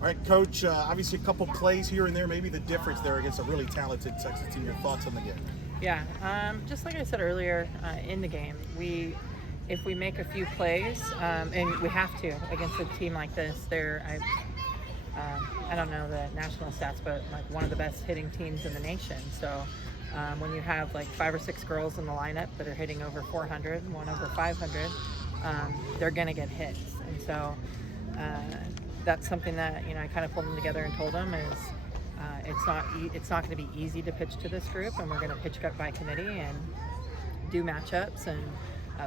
All right, Coach, obviously a couple plays here and there, maybe the difference there against a really talented Texas team. Your thoughts on the game? Yeah, just like I said earlier in the game, if we make a few plays, and we have to against a team like this, I don't know the national stats, but like one of the best hitting teams in the nation. So when you have like 5 or 6 girls in the lineup that are hitting over 400, one over 500, they're going to get hits. And so that's something that I kind of pulled them together and told them is it's not going to be easy to pitch to this group, and we're going to pitch by committee and do matchups and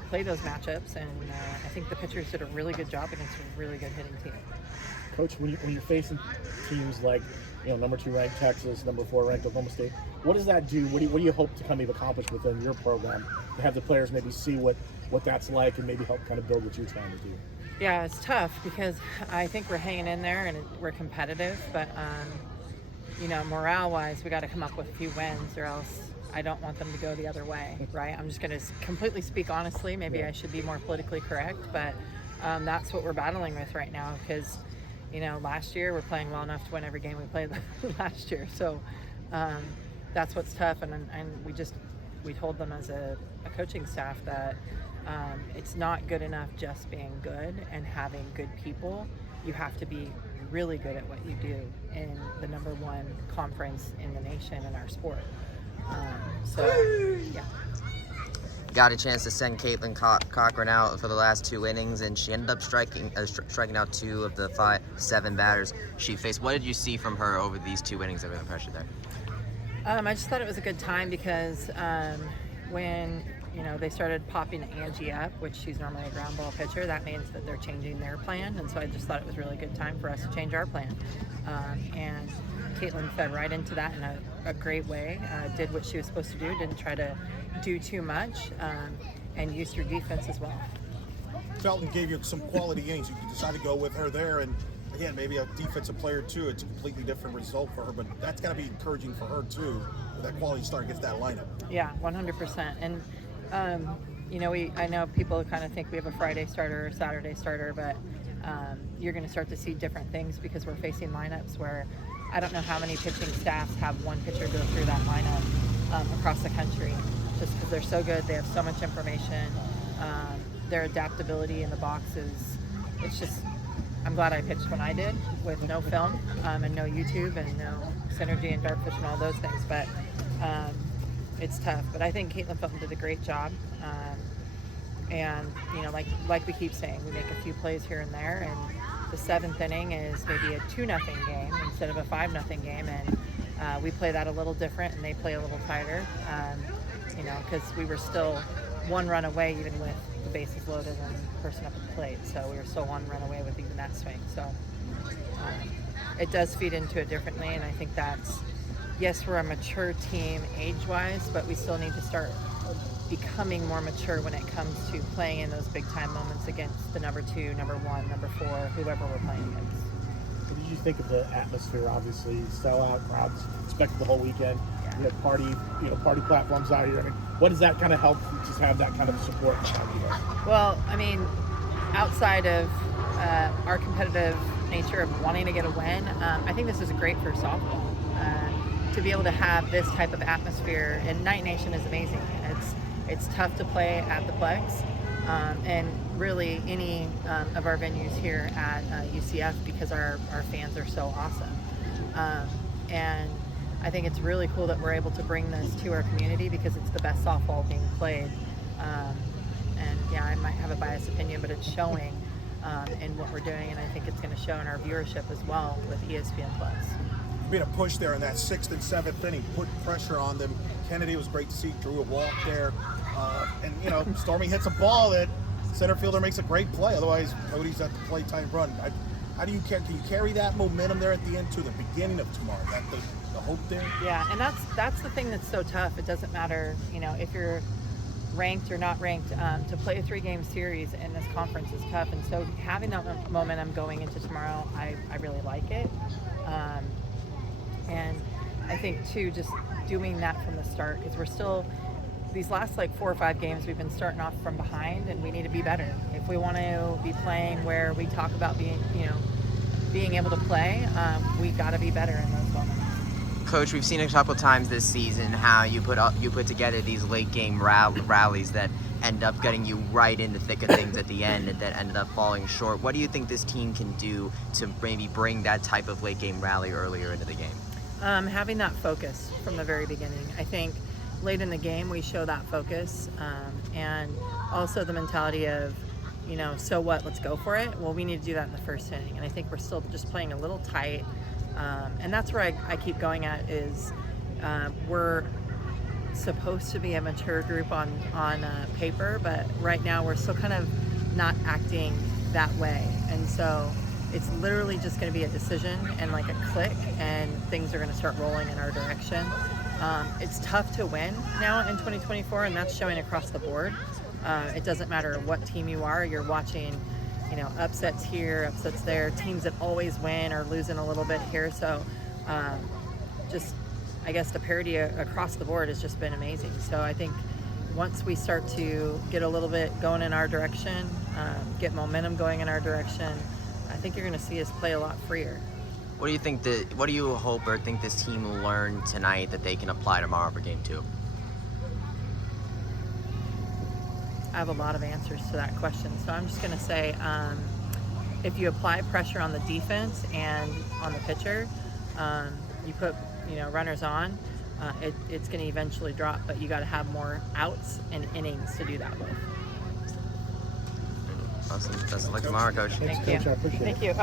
play those matchups. And I think the pitchers did a really good job against a really good hitting team. Coach, when you're facing teams like number 2 ranked Texas, number 4 ranked Oklahoma State, what does that do? What do you hope to kind of accomplish within your program to have the players maybe see what that's like and maybe help kind of build what you're trying to do? Yeah, it's tough because I think we're hanging in there and we're competitive, but morale-wise, we got to come up with a few wins, or else I don't want them to go the other way, right? I'm just going to completely speak honestly. Maybe I should be more politically correct, but that's what we're battling with right now because, last year we're playing well enough to win every game we played last year. So that's what's tough, and we told them as a coaching staff that it's not good enough just being good and having good people. You have to be really good at what you do in the number 1 conference in the nation in our sport. Yeah. Got a chance to send Caitlin Cochran out for the last 2 innings, and she ended up striking out 2 of the 7 batters she faced. What did you see from her over these 2 innings under the pressure there? I just thought it was a good time because when they started popping Angie up, which she's normally a ground ball pitcher, that means that they're changing their plan. And so I just thought it was a really good time for us to change our plan. And Caitlin fed right into that in a great way, did what she was supposed to do, didn't try to do too much, and used her defense as well. Felton gave you some quality innings. You decided to go with her there, and again, maybe a defensive player too. It's a completely different result for her, but that's got to be encouraging for her too, with that quality start against that lineup. Yeah, 100%. And I know people kind of think we have a Friday starter or a Saturday starter, but you're going to start to see different things because we're facing lineups where I don't know how many pitching staffs have one pitcher go through that lineup across the country, just because they're so good. They have so much information. Their adaptability in the box it's just, I'm glad I pitched when I did with no film and no YouTube and no Synergy and Dartfish and all those things. But it's tough. But I think Caitlin Felton did a great job. And like we keep saying, we make a few plays here and there. And the 7th inning is maybe a 2-0 game instead of a 5-0 game. And we play that a little different, and they play a little tighter. Because we were still 1 run away even with the bases loaded and person up at the plate. So we were still 1 run away with even that swing. So it does feed into it differently, and I think yes, we're a mature team age-wise, but we still need to start becoming more mature when it comes to playing in those big-time moments against the number 2, number 1, number 4, whoever we're playing against. What did you think of the atmosphere? Obviously, sellout crowds expected the whole weekend. Yeah. You have party platforms out here. I mean, what does that kind of help just have that kind of support behind you guys? Well, I mean, outside of our competitive nature of wanting to get a win, I think this is great for softball. To be able to have this type of atmosphere, and Night Nation is amazing. It's tough to play at the Plex, and really any of our venues here at UCF because our fans are so awesome. And I think it's really cool that we're able to bring this to our community because it's the best softball being played. And yeah, I might have a biased opinion, but it's showing in what we're doing, and I think it's going to show in our viewership as well with ESPN Plus. Being a push there in that 6th and 7th inning, put pressure on them. Kennedy was great to see, drew a walk there. And Stormy hits a ball that center fielder makes a great play. Otherwise, Cody's at the plate time run. How do you can you carry that momentum there at the end to the beginning of tomorrow? Is that the hope there? Yeah, and that's the thing that's so tough. It doesn't matter, if you're ranked or not ranked. To play a 3-game series in this conference is tough, and so having that momentum going into tomorrow, I really like it. And I think too, just doing that from the start, because we're still, these last 4 or 5 games, we've been starting off from behind, and we need to be better. If we want to be playing where we talk about being, being able to play, we got to be better in those moments. Coach, we've seen a couple times this season how you put together these late game rallies that end up getting you right in the thick of things at the end, and that ended up falling short. What do you think this team can do to maybe bring that type of late game rally earlier into the game? Having that focus from the very beginning. I think late in the game we show that focus, and also the mentality of, so what, let's go for it. Well, we need to do that in the first inning, and I think we're still just playing a little tight, and that's where I keep going at is we're supposed to be a mature group on paper, but right now we're still kind of not acting that way, and so it's literally just going to be a decision and like a click, and things are going to start rolling in our direction. It's tough to win now in 2024, and that's showing across the board. It doesn't matter what team you are. You're watching, upsets here, upsets there, teams that always win are losing a little bit here. So I guess the parity across the board has just been amazing. So I think once we start to get a little bit going in our direction, get momentum going in our direction, I think you're going to see us play a lot freer. What do you hope or think this team will learn tonight that they can apply tomorrow for Game 2? I have a lot of answers to that question. So I'm just going to say, if you apply pressure on the defense and on the pitcher, you put runners on, it's going to eventually drop, but you got to have more outs and innings to do that with. Awesome. Best of luck tomorrow, Coach. Thank Coach, you. I appreciate it. Thank you.